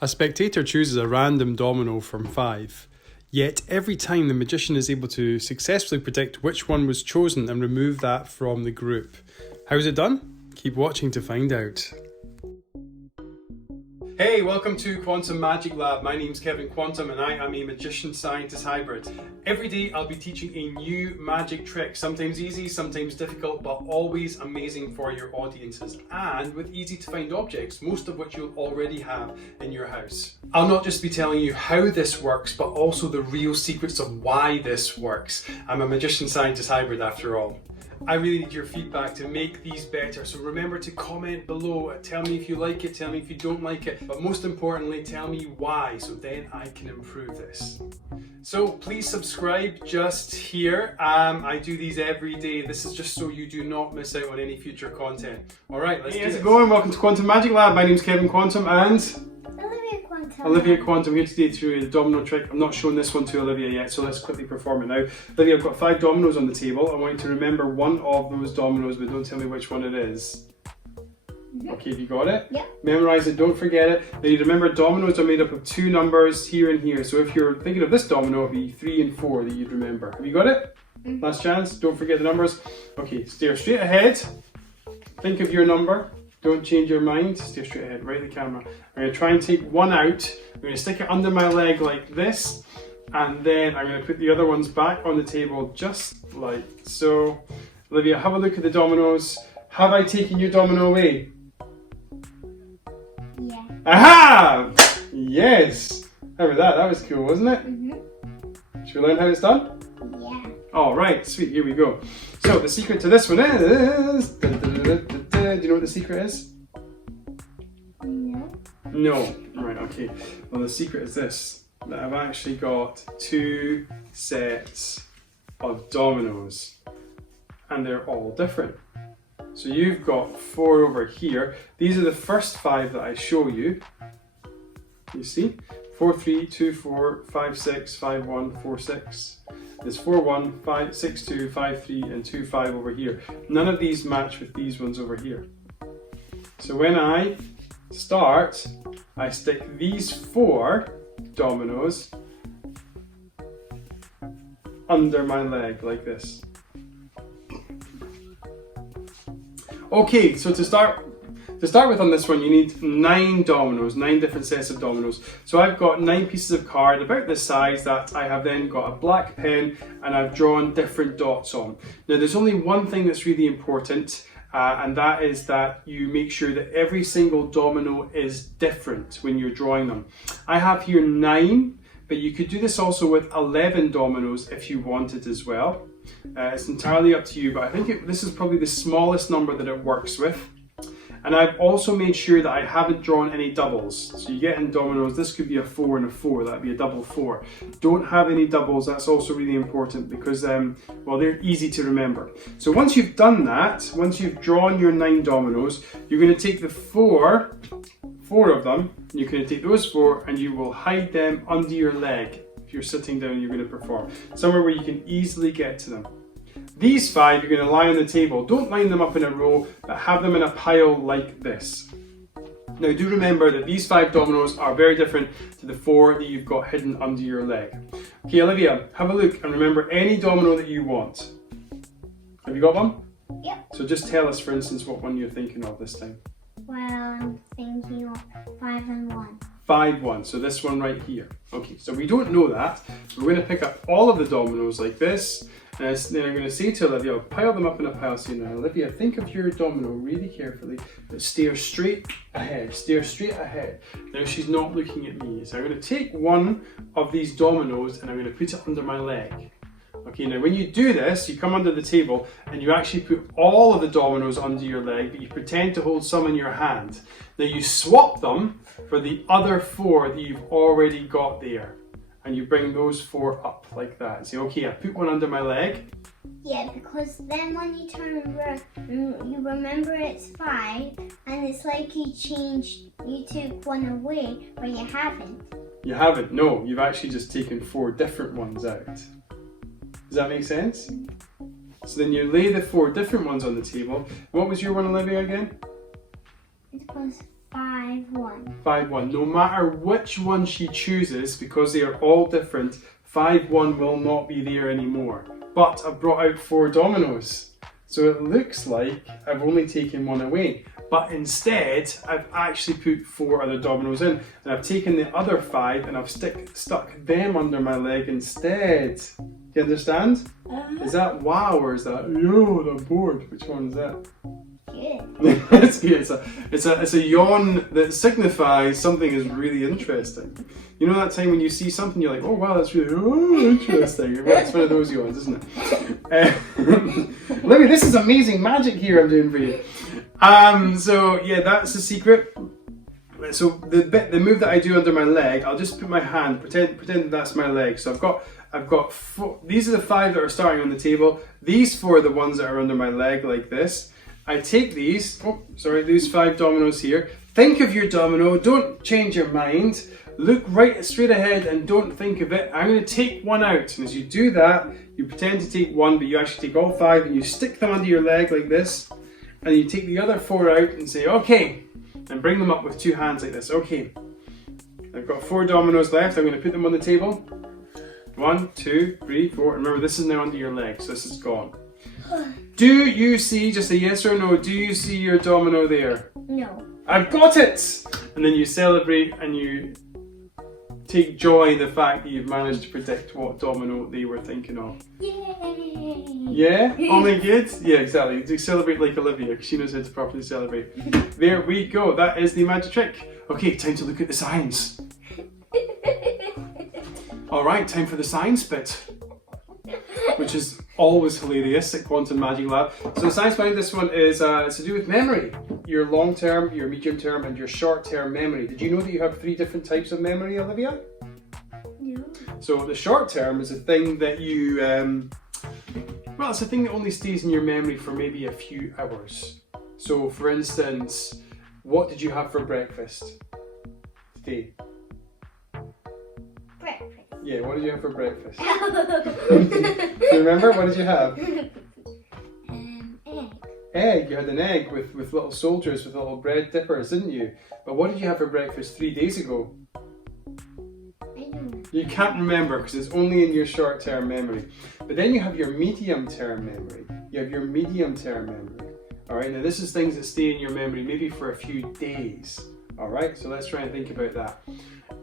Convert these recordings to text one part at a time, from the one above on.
A spectator chooses a random domino from 5, yet every time the magician is able to successfully predict which one was chosen and remove that from the group. How is it done? Keep watching to find out. Hey, welcome to Quantum Magic Lab. My name's Kevin Quantum and I am a magician-scientist hybrid. Every day I'll be teaching a new magic trick, sometimes easy, sometimes difficult, but always amazing for your audiences, and with easy to find objects, most of which you'll already have in your house. I'll not just be telling you how this works, but also the real secrets of why this works. I'm a magician-scientist hybrid after all. I really need your feedback to make these better, so remember to comment below. Tell me if you like it, tell me if you don't like it, but most importantly, tell me why, so then I can improve this. So please subscribe just here. I do these every day. This is just so you do not miss out on any future content. Alright, let's do this. How's it going? Welcome to Quantum Magic Lab. My name's Kevin Quantum and... Olivia Quantum here today through the domino trick. I'm not showing this one to Olivia yet, so let's quickly perform it now. Olivia, I've got 5 dominoes on the table. I want you to remember one of those dominoes, but don't tell me which one it is. Okay, have you got it? Yep. Memorize it, don't forget it. Now you remember dominoes are made up of 2 numbers here and here. So if you're thinking of this domino, it would be 3 and 4 that you'd remember. Have you got it? Last chance, don't forget the numbers. Okay, stare straight ahead. Think of your number. Don't change your mind, stay straight ahead, right at the camera. I'm going to try and take one out. I'm going to stick it under my leg like this, and then I'm going to put the other ones back on the table just like so. Olivia, have a look at the dominoes. Have I taken your domino away? Yeah. Aha! Yes! How about that? That was cool, wasn't it? Should we learn how it's done? Yeah. Alright, sweet, here we go. So the secret to this one is... Do you know what the secret is? No. No. Right, okay. Well, the secret is this, that I've actually got 2 sets of dominoes and they're all different. So you've got 4 over here. These are the first 5 that I show you. You see? 4, 3, 2, 4, 5, 6, 5, 1, 4, 6. There's 4, 1, 5, 6, 2, 5, 3, and 2, 5 over here. None of these match with these ones over here. So when I start, I stick these 4 dominoes under my leg like this. Okay, so to start with on this one, you need 9 dominoes, 9 different sets of dominoes. So I've got 9 pieces of card about this size that I have then got a black pen and I've drawn different dots on. Now there's only one thing that's really important, and that is that you make sure that every single domino is different when you're drawing them. I have here 9, but you could do this also with 11 dominoes if you wanted as well. It's entirely up to you, but I think this is probably the smallest number that it works with. And I've also made sure that I haven't drawn any doubles. So you get in dominoes, this could be a 4 and a 4, that'd be a double 4. Don't have any doubles, that's also really important because, well, they're easy to remember. So once you've done that, once you've drawn your 9 dominoes, you're going to take the 4 of them, and you're going to take those 4 and you will hide them under your leg. If you're sitting down, you're going to perform. Somewhere where you can easily get to them. These 5 you're going to lie on the table. Don't line them up in a row, but have them in a pile like this. Now do remember that these 5 dominoes are very different to the 4 that you've got hidden under your leg. Okay, Olivia, have a look and remember any domino that you want. Have you got one? Yep. So just tell us, for instance, what one you're thinking of this time. Well, I'm thinking of 5 and 1. 5, 1, so this one right here. Okay, so we don't know that. So we're going to pick up all of the dominoes like this. And then I'm going to say to Olivia, pile them up in a pile. So now, Olivia, think of your domino really carefully, but stare straight ahead. Stare straight ahead. Now she's not looking at me. So I'm going to take one of these dominoes and I'm going to put it under my leg. Okay, now when you do this, you come under the table and you actually put all of the dominoes under your leg, but you pretend to hold some in your hand. Now you swap them for the other 4 that you've already got there. And you bring those 4 up like that. And say, okay, I put one under my leg. Yeah, because then when you turn over, you remember it's 5, and it's like you took one away, but you haven't. You haven't, no. You've actually just taken 4 different ones out. Does that make sense? So then you lay the 4 different ones on the table. What was your one, Olivia, again? It was 5-1. 5-1. No matter which one she chooses, because they are all different, 5-1 will not be there anymore. But I've brought out 4 dominoes. So it looks like I've only taken one away. But instead, I've actually put 4 other dominoes in. And I've taken the other 5 and I've stuck them under my leg instead. Do you understand? Is that wow or is that yo, I'm bored? Which one is that? It's a yawn that signifies something is really interesting. You know that time when you see something, you're like, oh wow, that's really interesting. Well, it's one of those yawns, isn't it? Libby, this is amazing magic here I'm doing for you. So yeah, that's the secret. So the move that I do under my leg, I'll just put my hand, pretend that that's my leg. So I've got 4, these are the 5 that are starting on the table. These 4 are the ones that are under my leg like this. I take these, these 5 dominoes here. Think of your domino, don't change your mind. Look right straight ahead and don't think of it. I'm going to take one out. And as you do that, you pretend to take one, but you actually take all 5 and you stick them under your leg like this. And you take the other 4 out and say, okay. And bring them up with 2 hands like this. Okay. I've got 4 dominoes left. I'm going to put them on the table. 1, 2, 3, 4. Remember, this is now under your leg, so this is gone. Do you see, just a yes or no, do you see your domino there? No. I've got it! And then you celebrate and you take joy in the fact that you've managed to predict what domino they were thinking of. Yay! Yeah? Only good? Yeah, exactly. You celebrate like Olivia, because she knows how to properly celebrate. There we go. That is the magic trick. Okay, time to look at the science. Alright, time for the science bit, which is always hilarious at Quantum Magic Lab. So the science behind this one is it's to do with memory. Your long-term, your medium-term and your short-term memory. Did you know that you have 3 different types of memory, Olivia? No. So the short-term is a thing that you, well, it's a thing that only stays in your memory for maybe a few hours. So for instance, what did you have for breakfast today? Breakfast. Yeah, what did you have for breakfast? Do you remember? What did you have? Egg. Egg. You had an egg with little soldiers, with little bread dippers, didn't you? But what did you have for breakfast 3 days ago? I don't know. You can't remember because it's only in your short-term memory. But then you have your medium-term memory. You have your medium-term memory. All right, now this is things that stay in your memory maybe for a few days. All right, so let's try and think about that.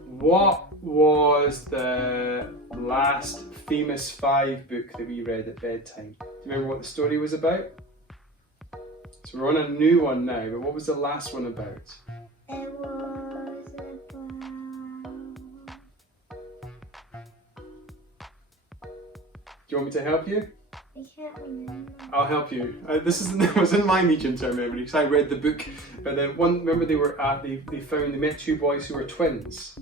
What was the last famous 5 book that we read at bedtime? Do you remember what the story was about? So we're on a new one now, but what was the last one about? It was about... Do you want me to help you? I can't remember. I'll help you. This was in my medium-term memory because I read the book. But then remember they met 2 boys who were twins.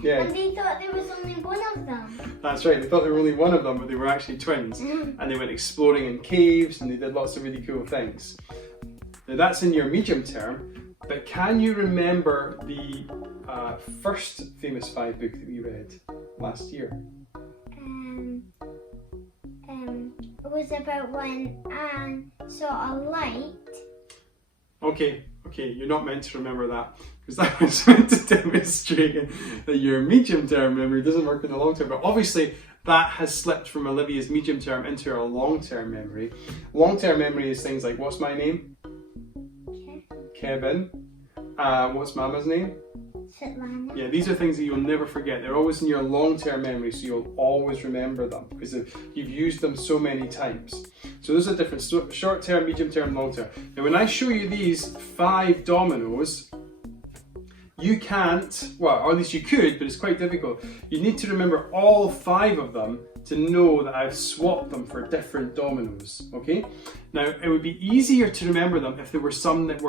Yeah, and they thought there was only one of them. That's right, they thought there were only one of them, but they were actually twins. And they went exploring in caves and they did lots of really cool things. Now that's in your medium term, but can you remember the first famous 5 book that we read last year? It was about when Anne saw a light. Okay, you're not meant to remember that because that was meant to demonstrate that your medium-term memory doesn't work in the long term. But obviously, that has slipped from Olivia's medium-term into her long-term memory. Long-term memory is things like, what's my name? Kevin. What's Mama's name? Svetlana. Yeah, these are things that you'll never forget. They're always in your long-term memory, so you'll always remember them because you've used them so many times. So those are different: short-term, medium-term, long-term. Now, when I show you these 5 dominoes, you can't, well, or at least you could, but it's quite difficult. You need to remember all 5 of them to know that I've swapped them for different dominoes. Okay. Now, it would be easier to remember them if there were some that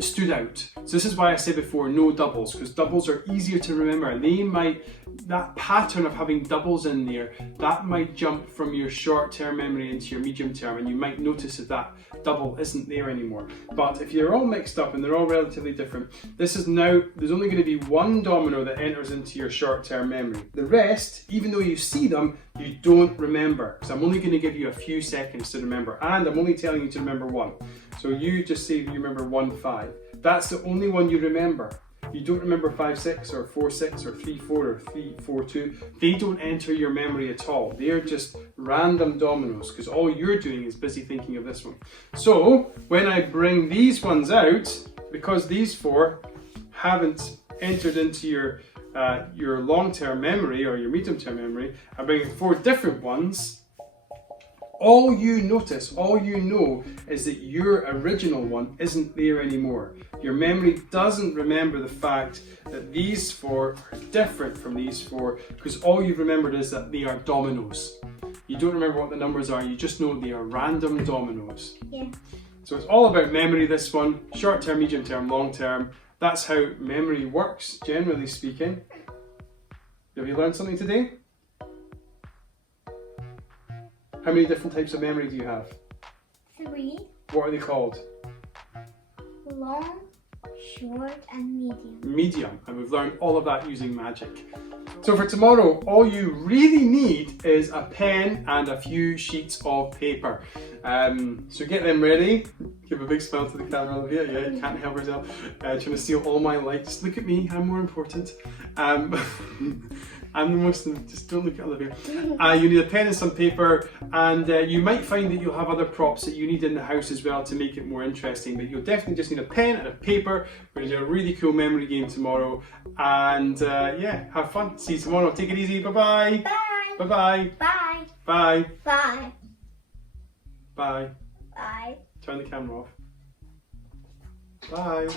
stood out. So this is why I said before, no doubles, because doubles are easier to remember. And that pattern of having doubles in there, that might jump from your short-term memory into your medium-term, and you might notice that double isn't there anymore. But if you're all mixed up and they're all relatively different, there's only going to be 1 domino that enters into your short-term memory. The rest, even though you see them, you don't remember, because I'm only going to give you a few seconds to remember, and I'm only telling you to remember 1. So you just say you remember 1, 5. That's the only one you remember. You don't remember 5, 6 or 4, 6 or 3, 4 or 3, 4, 2. They don't enter your memory at all. They're just random dominoes because all you're doing is busy thinking of this one. So when I bring these ones out, because these 4 haven't entered into your long-term memory or your medium-term memory, I bring 4 different ones. All you notice, all you know is that your original one isn't there anymore. Your memory doesn't remember the fact that these 4 are different from these 4 because all you've remembered is that they are dominoes. You don't remember what the numbers are, you just know they are random dominoes. Yeah. So it's all about memory, this one. Short term, medium term, long term. That's how memory works, generally speaking. Have you learned something today? How many different types of memory do you have? 3. What are they called? Long, short, and medium. Medium, and we've learned all of that using magic. So for tomorrow, all you really need is a pen and a few sheets of paper. So get them ready. Give a big smile to the camera, Olivia. Yeah, you can't help yourself. Trying to steal all my light. Just look at me, I'm more important. I'm the most, just don't look at Olivia. You need a pen and some paper, and you might find that you'll have other props that you need in the house as well to make it more interesting, but you'll definitely just need a pen and a paper. We're going to do a really cool memory game tomorrow, and yeah, have fun. See you tomorrow. Take it easy. Bye-bye. Bye. Bye-bye. Bye. Bye. Bye. Bye. Bye. Turn the camera off. Bye.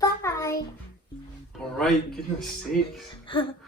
Bye. All right, goodness sakes.